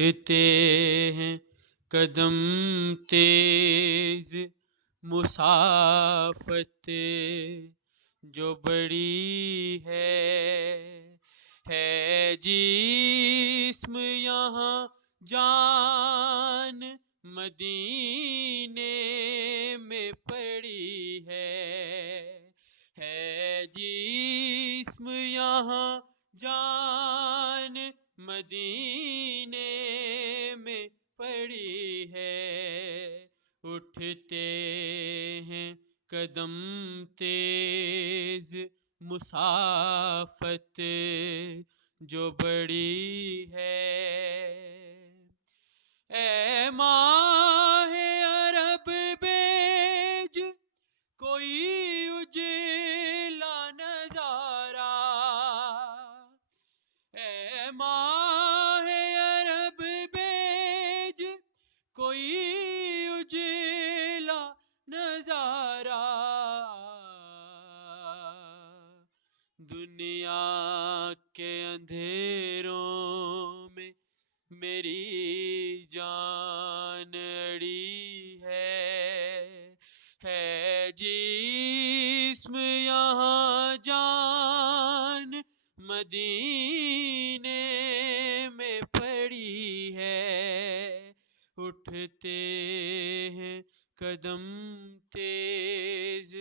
اٹھتے ہیں قدم تیز مسافت جو بڑی ہے جسم یہاں جان مدینے میں پڑی ہے جسم یہاں جان مدینے میں پڑی ہے اٹھتے ہیں قدم تیز مسافت جو بڑی ہے اے ماہ عرب بیج کوئی اجلا نظارہ اے ماہ عرب بیج کوئی اجلا نظارہ دنیا کے اندھیروں میں میری جان اڑی ہے جسم یہاں جان مدینے میں پڑی ہے اٹھتے ہیں قدم تیز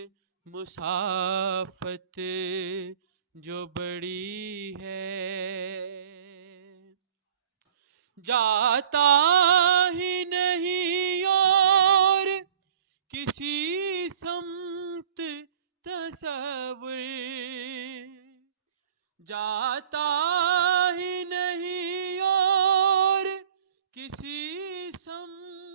مسافت جو بڑی ہے جاتا ہی نہیں اور کسی سمت تصور جاتا ہی نہیں اور کسی سمت